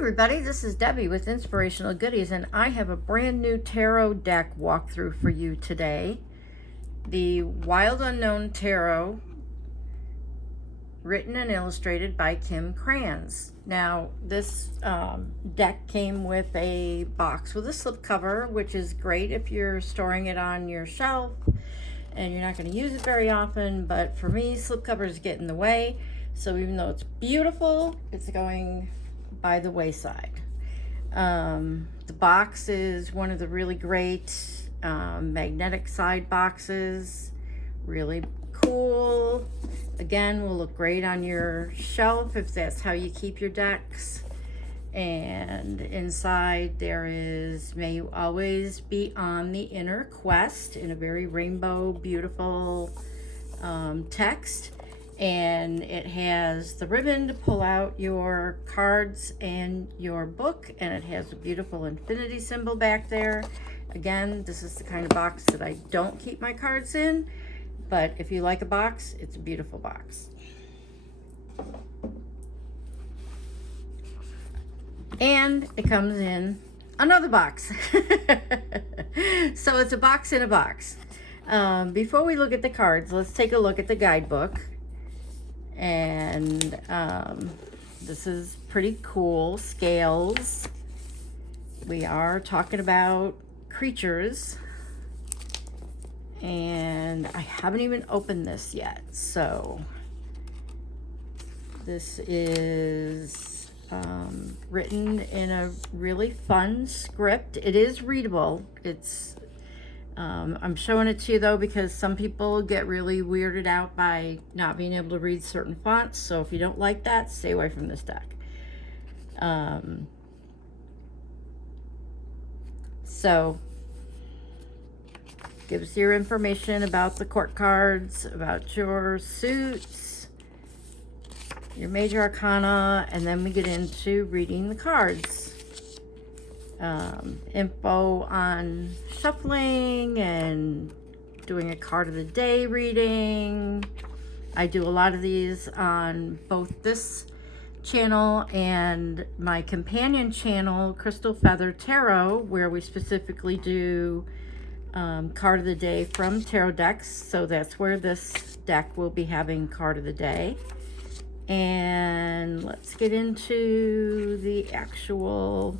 everybody, this is Debbie with Inspirational Goodies, and I have a brand new tarot deck walkthrough for you today. The Wild Unknown Tarot, written and illustrated by Kim Krans. Now, this deck came with a box with a slipcover, which is great if you're storing it on your shelf and you're not going to use it very often, but for me, slipcovers get in the way. So even though it's beautiful, it's going by the wayside. The box is one of the really great magnetic side boxes. Really cool. Again, will look great on your shelf if that's how you keep your decks. And inside there is, may you always be on the inner quest, in a very rainbow, beautiful text. And it has the ribbon to pull out your cards and your book, and it has a beautiful infinity symbol back there. Again, this is the kind of box that I don't keep my cards in, but if you like a box, it's a beautiful box. And it comes in another box. So it's a box in a box. Before we look at the cards, let's take a look at the guidebook. And this is pretty cool. Scales. We are talking about creatures. And I haven't even opened this yet. So this is written in a really fun script. It is readable. It's I'm showing it to you though because some people get really weirded out by not being able to read certain fonts. So if you don't like that, stay away from this deck. So gives your information about the court cards, about your suits, your major arcana, and then we get into reading the cards. Info on shuffling and doing a card of the day reading. I do a lot of these on both this channel and my companion channel, Crystal Feather Tarot, where we specifically do card of the day from tarot decks. So that's where this deck will be having card of the day. And let's get into the actual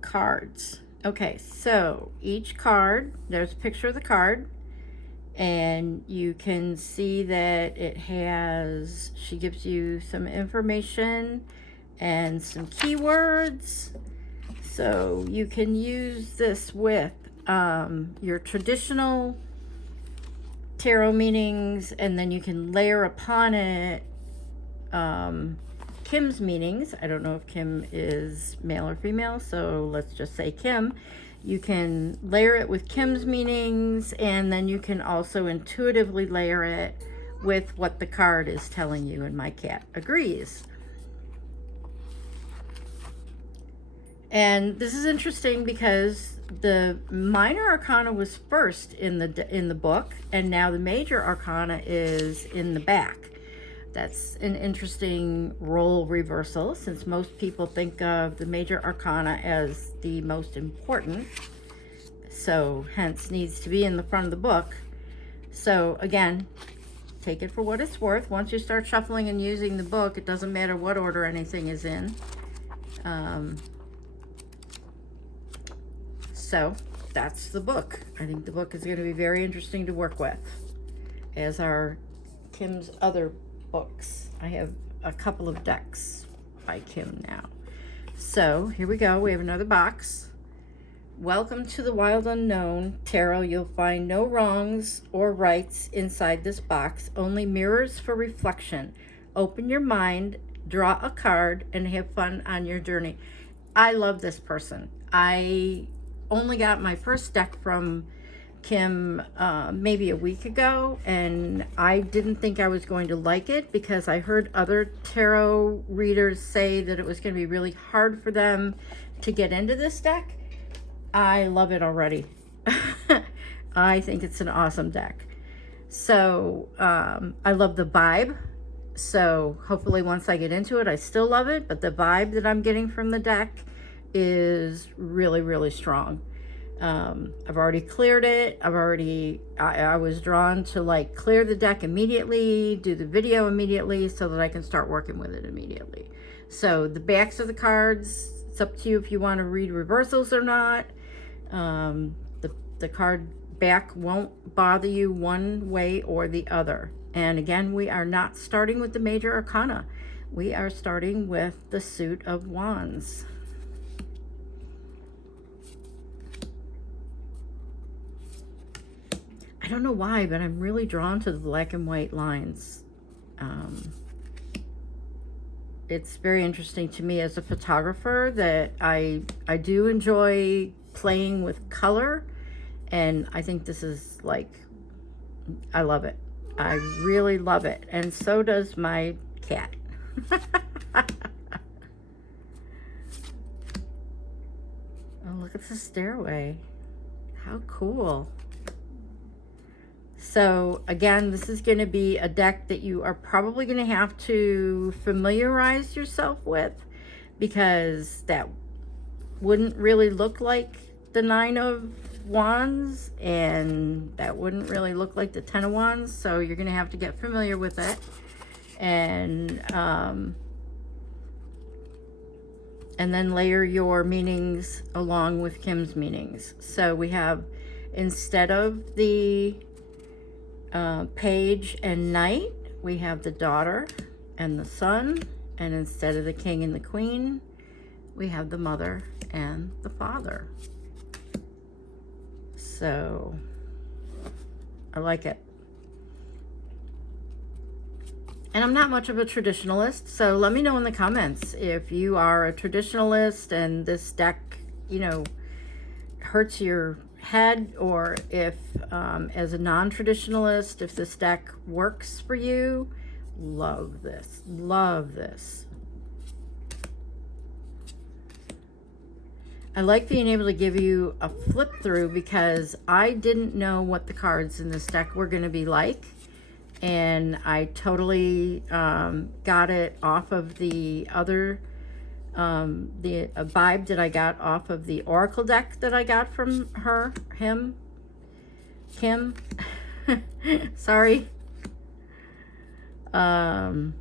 cards. Okay, so each card, there's a picture of the card, and you can see that it has, she gives you some information and some keywords. So you can use this with your traditional tarot meanings, and then you can layer upon it Kim's meanings. I don't know if Kim is male or female, so let's just say Kim. You can layer it with Kim's meanings, and then you can also intuitively layer it with what the card is telling you, and my cat agrees. And this is interesting because the minor arcana was first in the book, and now the major arcana is in the back. That's an interesting role reversal, since most people think of the major arcana as the most important, so hence needs to be in the front of the book. So again, take it for what it's worth. Once you start shuffling and using the book, it doesn't matter what order anything is in. So that's the book. I think the book is going to be very interesting to work with, as are Kim's other books. I have a couple of decks by Kim now. So here we go. We have another box. Welcome to the Wild Unknown Tarot. You'll find no wrongs or rights inside this box, only mirrors for reflection. Open your mind, draw a card, and have fun on your journey. I love this person. I only got my first deck from Kim maybe a week ago, and I didn't think I was going to like it because I heard other tarot readers say that it was going to be really hard for them to get into this deck. I love it already. I think it's an awesome deck. So I love the vibe. So hopefully once I get into it, I still love it, but the vibe that I'm getting from the deck is really, really strong. I've already cleared it. I was drawn to like clear the deck immediately, do the video immediately so that I can start working with it immediately. So the backs of the cards, it's up to you if you want to read reversals or not. The card back won't bother you one way or the other. And again, we are not starting with the major arcana. We are starting with the suit of wands. I don't know why, but I'm really drawn to the black and white lines. It's very interesting to me as a photographer that I do enjoy playing with color, and I think this is like, I love it. I really love it, and so does my cat. Oh, look at the stairway. How cool. So again, this is going to be a deck that you are probably going to have to familiarize yourself with, because that wouldn't really look like the 9 of Wands, and that wouldn't really look like the 10 of Wands. So you're going to have to get familiar with it. And then layer your meanings along with Kim's meanings. So we have, instead of the page and knight, we have the daughter and the son, and instead of the king and the queen, we have the mother and the father. So I like it. And I'm not much of a traditionalist, so let me know in the comments if you are a traditionalist and this deck, you know, hurts your head, or if as a non-traditionalist, if this deck works for you. Love this, love this. I like being able to give you a flip through, because I didn't know what the cards in this deck were going to be like, and I totally got it off of the other the vibe that I got off of the oracle deck that I got from Kim. Sorry. Oh,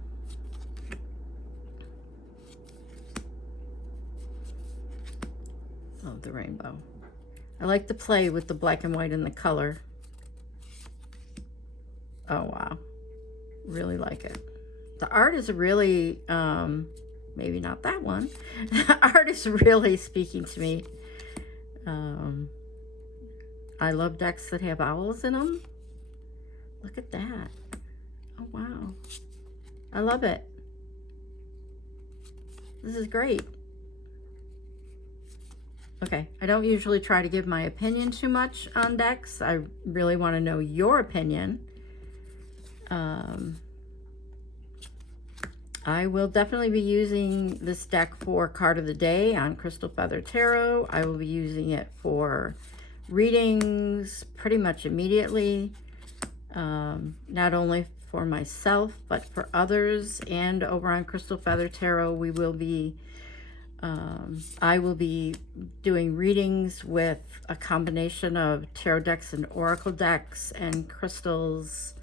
the rainbow. I like to play with the black and white and the color. Oh, wow. Really like it. The art is really, maybe not that one. The art is really speaking to me. I love decks that have owls in them. Look at that. Oh, wow. I love it. This is great. Okay, I don't usually try to give my opinion too much on decks. I really want to know your opinion. I will definitely be using this deck for card of the day on Crystal Feather Tarot. I will be using it for readings pretty much immediately, not only for myself but for others. And over on Crystal Feather Tarot, we will be I will be doing readings with a combination of tarot decks and oracle decks and crystals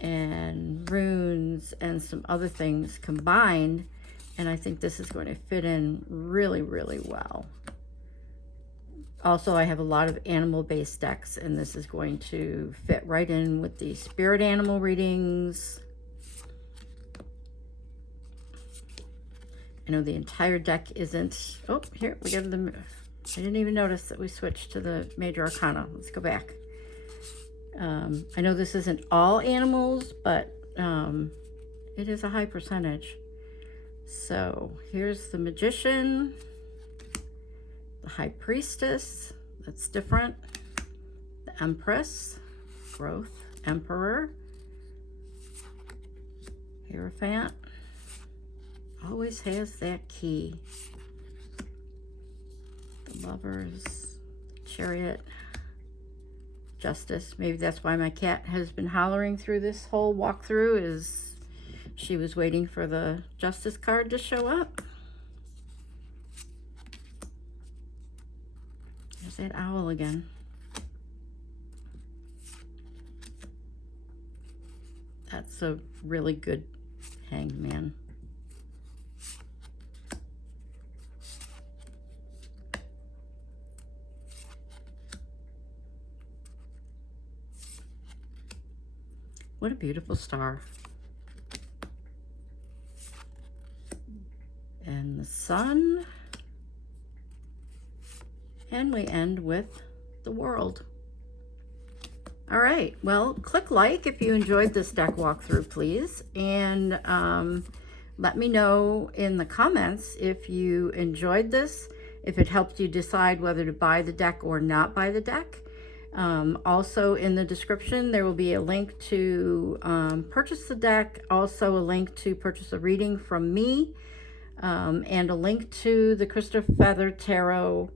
and runes and some other things combined, and I think this is going to fit in really, really well. Also, I have a lot of animal-based decks, and this is going to fit right in with the spirit animal readings. I know the entire deck isn't... Oh, here, we got the... I didn't even notice that we switched to the major arcana. Let's go back. I know this isn't all animals, but it is a high percentage. So here's the magician, the high priestess, that's different, the empress, growth, emperor, hierophant, always has that key, the lovers, chariot, justice. Maybe that's why my cat has been hollering through this whole walkthrough, is She was waiting for the Justice card to show up. There's that owl again. That's a really good Hanged Man. What a beautiful star. And the sun. And we end with the world. All right, well, click like if you enjoyed this deck walkthrough, please. And let me know in the comments if you enjoyed this, if it helped you decide whether to buy the deck or not buy the deck. Also in the description, there will be a link to purchase the deck, also a link to purchase a reading from me, and a link to the Crystal Feather Tarot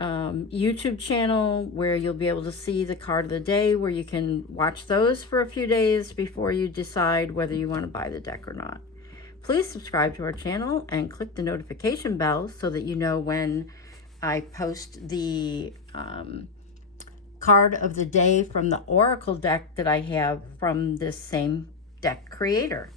YouTube channel, where you'll be able to see the card of the day, where you can watch those for a few days before you decide whether you want to buy the deck or not. Please subscribe to our channel and click the notification bell so that you know when I post the card of the day from the Oracle deck that I have from this same deck creator.